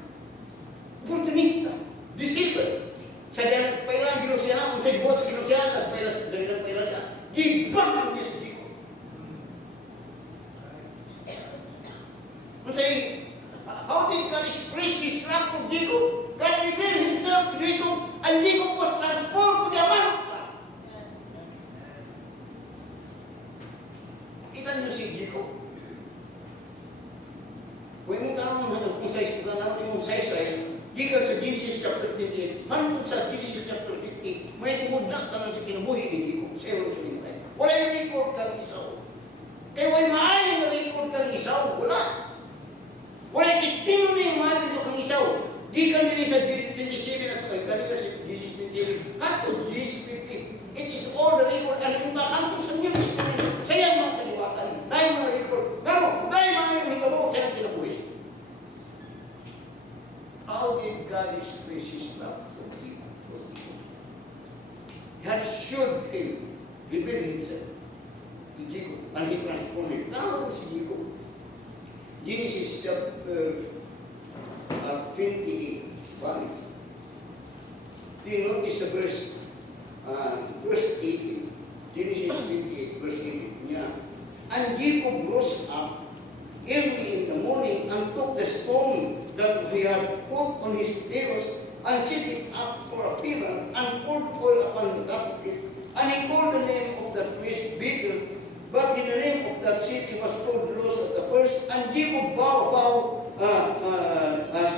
oportunista, deceiver. Sa dahil nagpaila ang Ginoo siya, kung sa ibuhat sa Ginoo siya, nagpaila siya, gibang ang Diyos sa Jacob. Kung sa'yo, how did God express His love for Jacob? God revealed Himself to Jacob, and Jacob was transformed to the man of God. Kita niyo si Jacob. Kung yung tanong kung size, gikan sa Genesis chapter 28, hanggang sa Genesis chapter 50, may tungod na tanong sa kinabuhi ni Jacob. Sa ewan ko nila. Wala yung record kang Isaw. Kaya may maayong na record kang Isaw. Wala. Wala yung testimony yung mahal dito kang Isaw. Gikan nila sa 27 at kanila sa Genesis 27. Hanggang Genesis 50. It is all the record. And yung hanggang sa New Testament, sa yan mga kaliwatan. Dahil mga record. Pero, dahil mga yung hitabo, sa nang kinabuhi. How did God express His love for Jacob? He had showed him, revealed Himself to Jacob, and He transformed him. Tama si Jacob. Genesis chapter 28, 1. Do you notice the verse verse 18. Genesis 28, verse 18 niya. And Jacob rose up early in the morning and took the stone that he had put on his nails and set it up for a pillar and poured oil upon the top of it. And he called the name of that place Bethel, but in the name of that city was called Luz at the first. And Jacob vowed,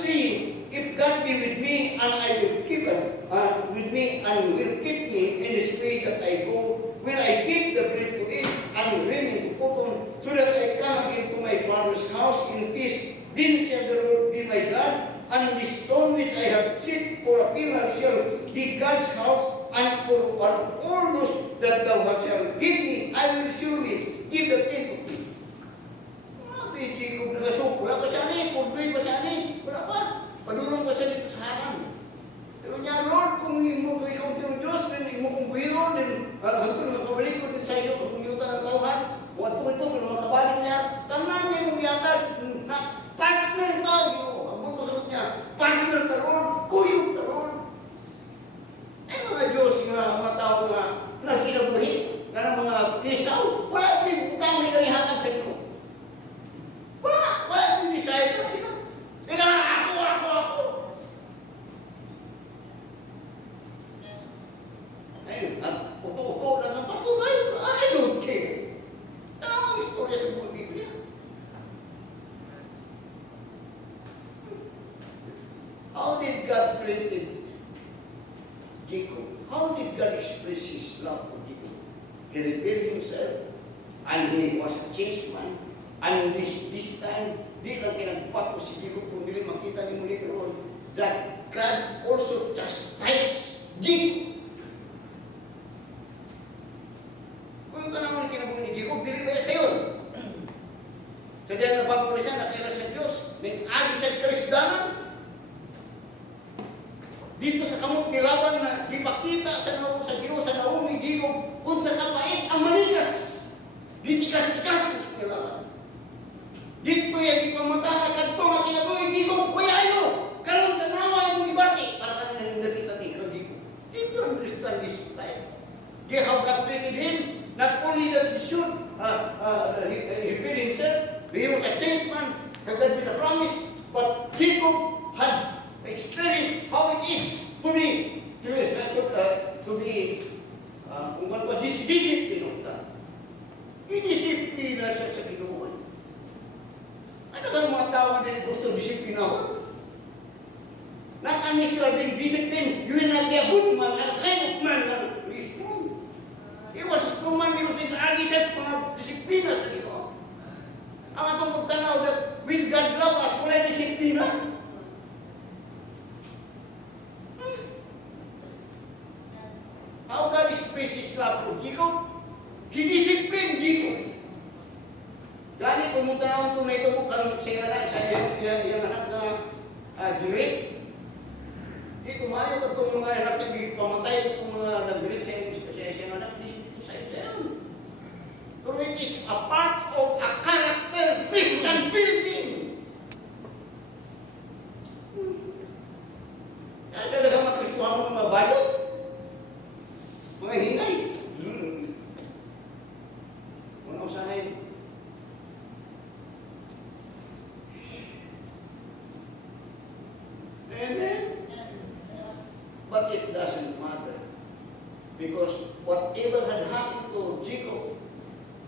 saying, if God be with me, and I will keep with me, and will keep me in this way that I go, will I keep the bread to eat and raiment to put on, so that I come again to my father's house in peace. Then shall the Lord be my God, and the stone which I have set for a pillar shall be God's house, and for all those that thou shalt give me, I will surely give the tenth of thee. Grabe, Jacob nagasok. Wala pa siya ni, purdoy pa siya ni. Wala pa. Padulong pa siya dito sa haran. Pero niya, Lord, kung mo ikaw ng Diyos, then mo kong buhiro, then hanggang makabalik ko din sa iyo, kung yuta ng tauhan, o ato ito, kung makabalik niya, tanan niya yung yata, na partner tao, ang sagot niya, partner ka Lord, kuyog ka Lord. Ay mga Diyos, mga tao nga, na kinabuhi, nga ng mga isaw, wala din butang na ilahihatag sa ito. Wala din decide na sila. Sila, ako. Ayun, uto-uto lang ang pastor, I don't care. Ano ang istorya sa buhay Biblia? How did God treat Jacob? How did God express His love for Jacob? He revealed Himself, and he was a changed man. And this time, di lang kinagpato si Jacob kung dili makita ni mo later on that God also chastised Jacob. Kung yung tanawin na kinabuhi ni Jacob, dili ba sa yun? Sa diyan na bago na siya, nakila sa Diyos, nag-agi sa karisdanan. Dito sa kamot ni Laban na ipakita sa Diyos, sa naong ni Jacob, kung sa kapait ang manigas. Ditikas-tikas ni Laban. Dito yan, di pamataha, kanto nga kinabuhi, Jacob, kuya ayo! Karoon tanawa yung ibati. Para ka nang nakita ni Jacob. Dito ang Christian this time. How God treated him, not only that he should, he built himself, he was a changed man, that God made a promise, but Jacob had experienced how it is to be, kung ano pa, discipline of God. Idisiplina siya sa Ginoo. Ano ang mga tao na gusto disiplinahon? Not unless you are being disciplined, you will not be a good man, a kind of man that is strong. He was a strong man because nag-agi siya mga disiplina sa Ginoo. Ang atong pagtanaw that when God love us, wala disiplina. How God expressed His love for Jacob? He disciplined Jacob. Gani kung mong tanawang tunay ito mo, karang siya na, yung anak na direct. Di tumayo ka itong mga anak na pamatay itong mga nag-direct siya anak, dito sa iyo. Pero it is a part of a character Christian building. Kaya talaga mga Kristuhan mo ng mga bayot. Mga hingay. Unang usahay. Amen? But it doesn't matter. Because whatever had happened to Jacob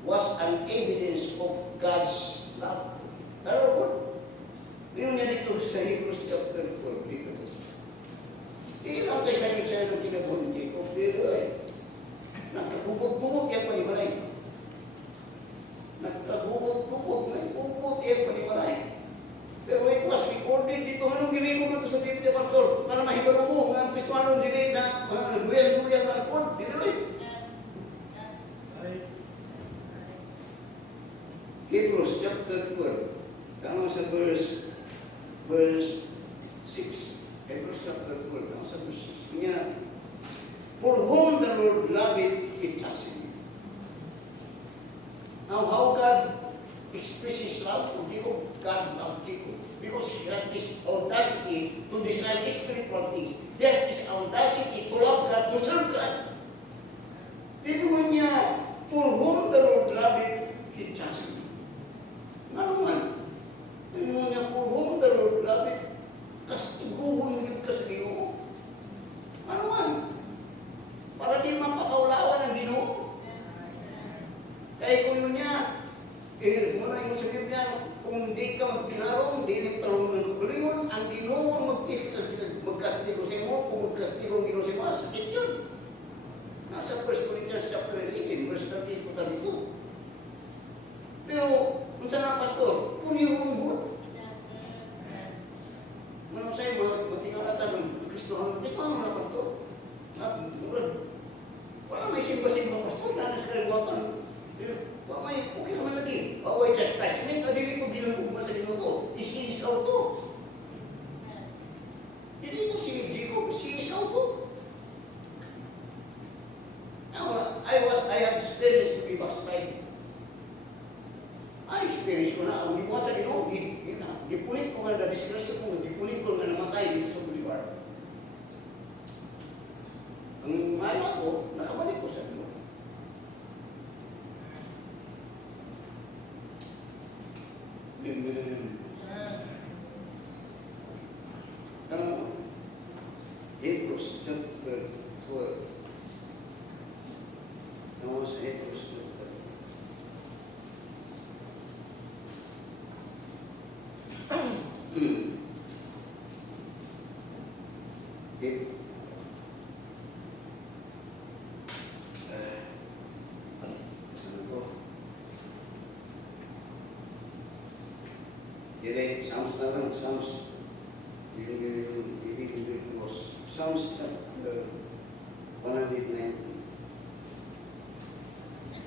was an evidence of God's love. Pero what? Ngayon niya dito sa Hebrews chapter 12, dito. Ilang kayo sa iyo ng kinabuhi ni Jacob, pero nagkagubog-gubog yan panimalay. Nagkagubog-gubog, nagkagubog yan panimalay. Pero it was recorded dito, anong gili ko man sa Biblia, Pastor, para mahibaro mo, nga gusto anong dili na mga duel-duel na alpod, dito eh. Hebrews chapter 12, tama sa verse 6. Hebrews chapter 12, tama sa verse 6. Kanya, for whom the Lord loveth, it chasteneth. Now, how God expresses love to Jacob, God loved Jacob, because he had this audacity to decide spiritual things. There is audacity to love God, to serve God. kung di ka magpinarong, di nagtarong ng kugulingon, ang Ginoo magkastigo sa mo, kung magkastigo ang Ginoo sa mo, sakit yun. Nasa 1 Corinthians chapter 18, verse 30 to 32. Pero, kung saan na, Pastor, for your own good. Manong sa'yo, matingala ng Kristohan na, Pastor. Wala may simba-simba, Pastor, na sa kalibutan. Wala may, okay naman lagi. Away chastisement, adili ko ginagugma sa Ginoo to. Isisaw to. Dili to si Jacob, si Esau to. I have experienced to be backsliding. Experience ko na, ang gibuhat sa Ginoo, gipulit ko nga na disgrasya ko, gipulit ko nga namatay dito sa Bolivar. Ang ano ko, nakabalik ko sa Ginoo. Hebrews chapter 12. Ano sa Hebrews chapter 12? Sounds na lang, Psalms, Psalms chapter 190.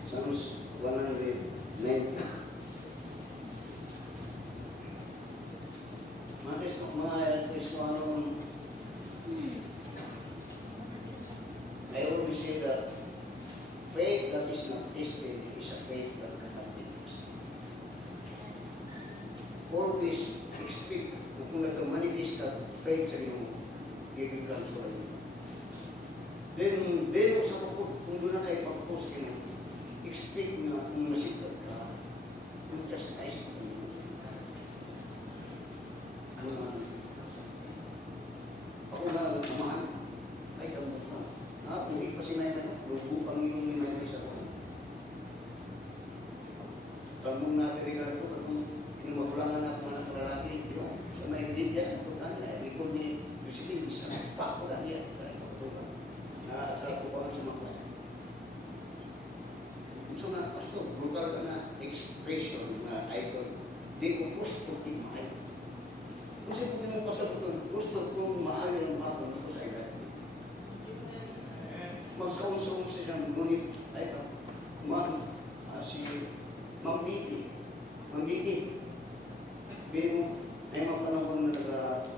Psalms 190. I always say that faith that is not tested is a faith that cannot be tested. Always expect kung nag-manifest ka faith sa iyong gigikan sa iyo. Then sa pagpapos, kung doon na kayo pagpapos kayo, expect na kung masikat ka, kung chastise ka. Ako na naman, ay kamot na. Kung ipasinay na, lugo ang iyong limay sa ko. Pagmong napirigal ko, katong inumagulangan ako ng karalaki, sa may India, kung ano na, likod ni Yusilin, isang pa ko lang yan. Sa ko pa sa mga. So na, Pastor, brutal ka na expression na idol. Di ko gusto tigmay. Kasi kung hindi mo pasagutin, gusto kong maayon ang hapon ako sa ilan. Magkausong siyang ngunit, ay pa, si Mambiti. Mambiti. Bili mo, ay mga panahon na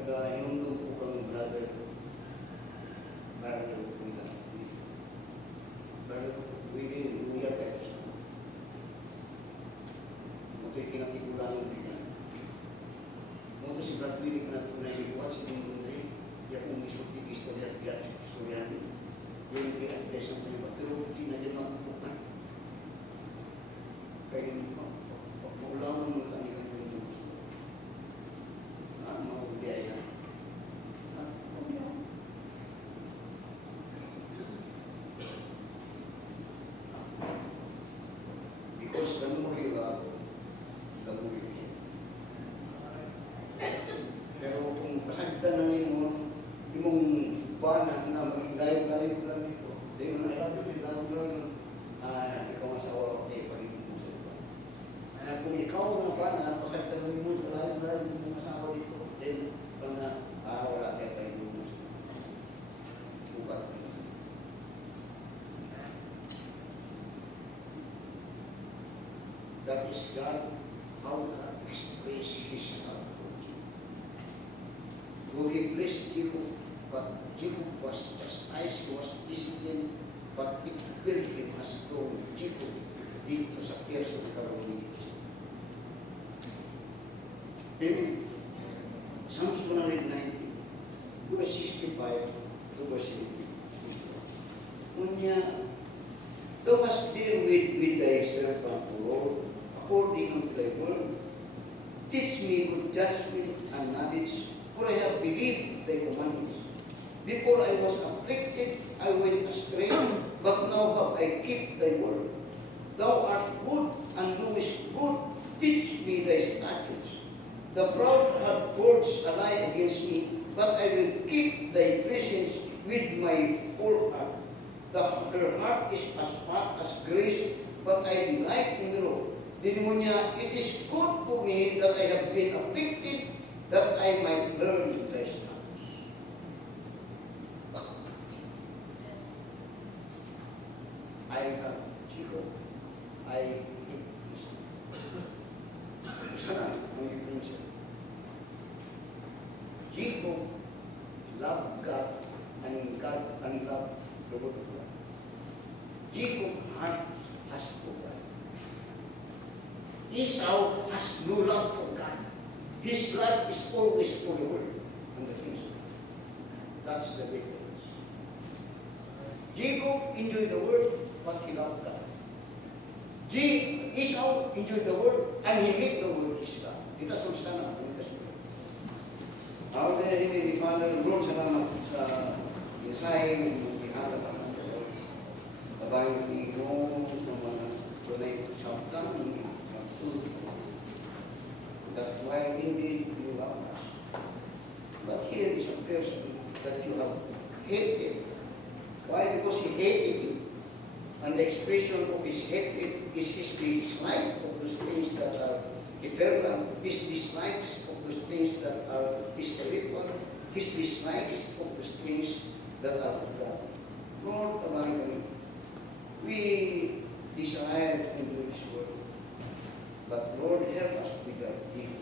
nag-inundong po kang brother. Brother, within New Year Pets. Ito'y kinatigulan ng bigyan. Ito si Brad Willie ka natin na iiwat si Ding Lundre. Yan kung isulti istorya at yan si historian. Yan yung i-address ang kaniba. Pero hindi na dyan makukupan. Kaya paulang mo ng kanilang yung gusto. Mauliaya. Because ganun mo kayo ganun yun. Pero kung pasagdan na yung banan na layo-layo lang dito, dahil mo na ikaw masawa ko kayo pag-ibig mo sa iba. Kung ikaw na banan, pasagdan na yung layo-layo yung masawa dito, then kung na wala kayo pag-ibig mo sa iba. Bukat. That is God, how God express His love for you. Though He blessed Jacob, but Jacob was chastised, he was disciplined, but it prepared him as though Jacob did to sa person karong Diyos. Amen. Psalms 190, verse 65 to verse 70. Unya, thou hast dealt with thy servant, O Lord, according unto thy word. Teach me good judgment and knowledge, for I have believed thy commandments. Before I was afflicted, I went astray, but now have I kept thy word. Thou art good and doest good. Teach me thy The proud have forged a lie against me, but I will keep thy presence with my whole heart. Her heart is as fat as grace, but I delight in the Lord. Dinimo niya, it is good for me that I have been afflicted, that I might learn thy statutes. I have, Chico, I hate this. Sana, ang ipon siya. Jacob loved God and loved the word of God. Jacob's heart has for God. Esau has no love for God. His love is always for the world and the things of God. That's the difference. Jacob enjoyed the world, but he loved God. Esau enjoyed the world, and he made the world his God. Kita sa ustana, kita sa world. Ako na hindi Father Lord, salamat sa mensahe ng ihalat ang Lord. Tabayin ni Ino sa mga tunay sabta ng that while indeed you love us. But here is a person that you have hated. Why? Because he hated you. And the expression of his hatred is his dislike of those things that are eternal, his dislikes of those things that are historical, his dislikes of those things that are of God. Lord, tawagin kami. We desire to do His work. But Lord, help us with that deed.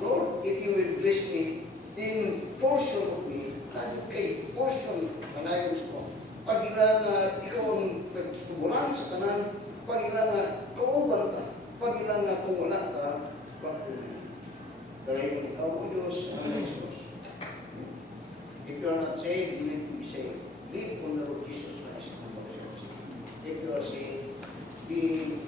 Lord, if you will bless me, then portion of me, not kay portion, panayon mo. Pag ila na ikaw ang nagsuburan sa kanan, pag ila na kauban ka, pag ila na kung wala ka, pagpunin. Dahil mo ikaw o Diyos, ang Jesus. If you are not saved, you need to be saved. Live on the Lord Jesus Christ. If you are saved, be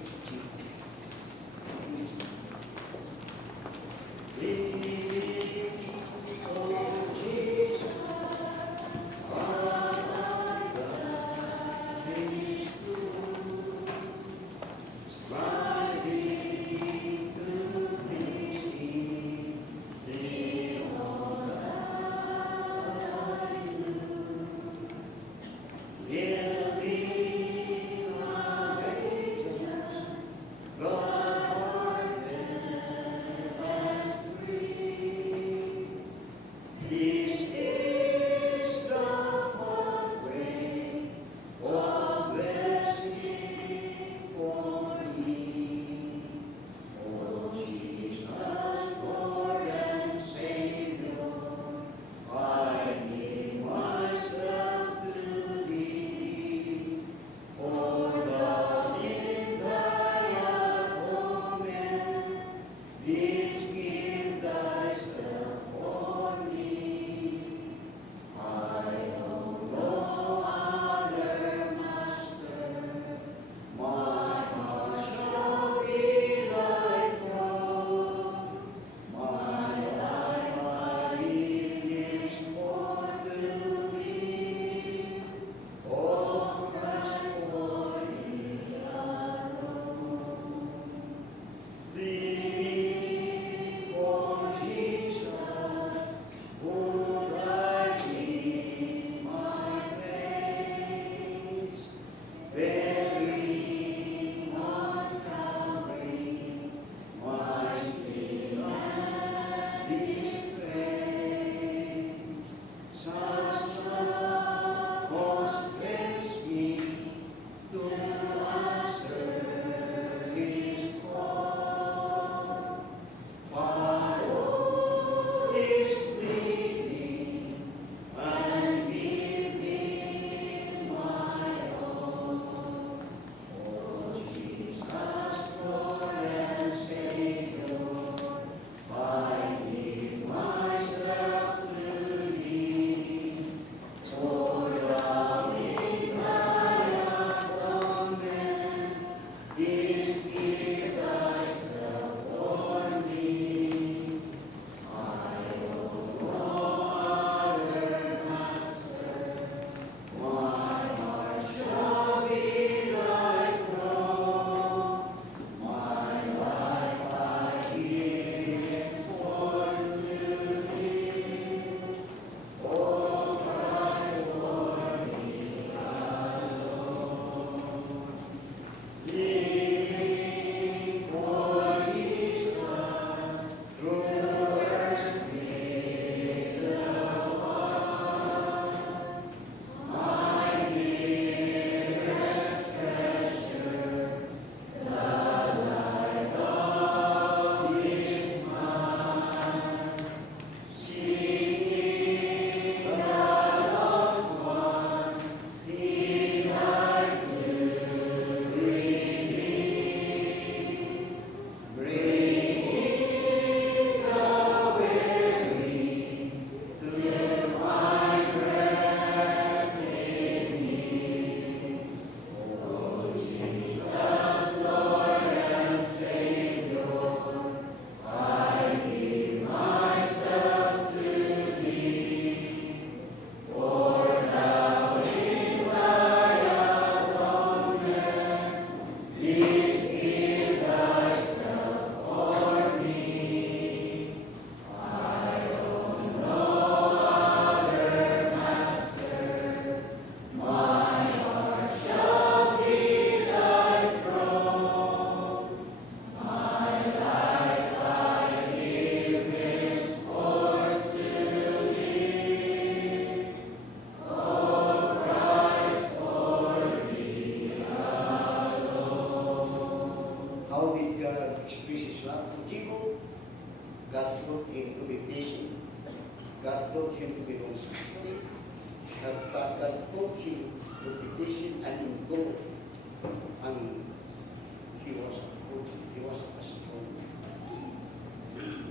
he was a good, he was a strong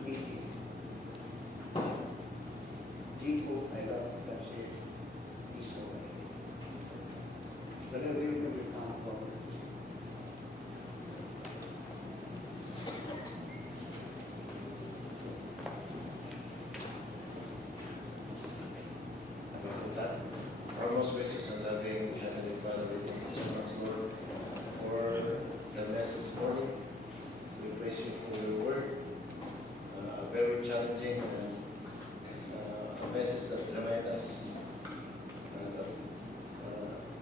meeting. Dito, I love that said, he's alright. Whenever you can become forward. About that, our most gracious and loving Heavenly Father, we thank you so much, Lord, for the message this morning. We praise you for your word, a very challenging and a message that reminds us,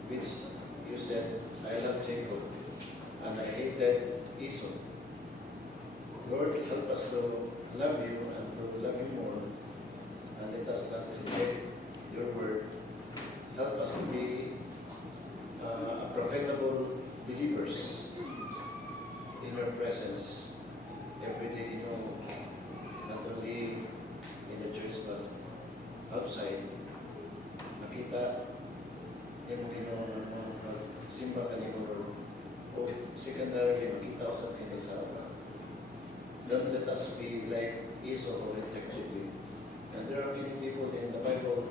which you said, I love Jacob and I hated Esau. Lord, help us to love you and to love you more, and let us not reject your word. Help us to be profitable believers in your presence every day, you know, not only in the church but outside. Makita yung Panginoon ng mga simba kanino, Lord. O secondary, makita ko sa pinasawa. Don't let us be like Esau who rejected you. And there are many people in the Bible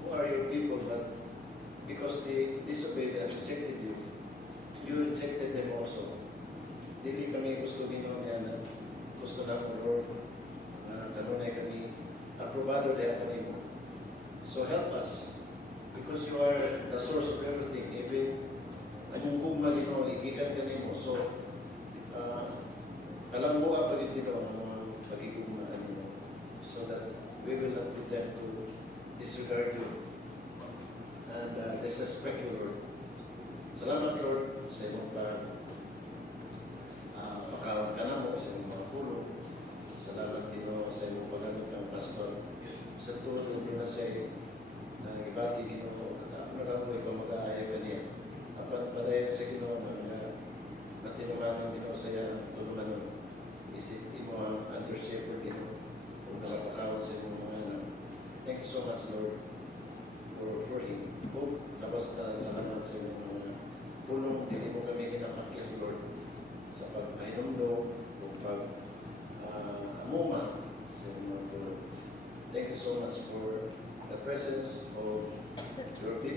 who are your people, but because they disobeyed and rejected you, you rejected them also. Dili kami gusto ninyo yan. Gusto na mo, Lord, na kanunay kami, aprobado dahil kami mo. So help us, because you are the source of everything. Even ang hugma nino, igikan ka nimo. So, alam mo ang pagiginaw ng mga pagigugmaan nino, so that we will not put them to disregard you and disrespect you, Lord. Salamat, Lord, sa iyong pagkawan ka na mo sa iyong mga pulong. Salamat din sa iyong paggamit ng pastor. Sa tuwad din na siya na ibati din ako. Ano lang mo ikaw mag-aaya ka niya. Apat palayan sa Ginoo na matinumanan din sa iya tulungan mo. Isipin mo ang under-shepherd din kung nakapakawan sa iyong mga anak. Thank you so much, Lord, for him. Hope, tapos na salamat sa iyong mga pulong. Hindi mo kami kinapaklas, Lord, sa pag-ayundo o pag-amuma sa iyong mga pulong. Thank you so much for the presence of your people.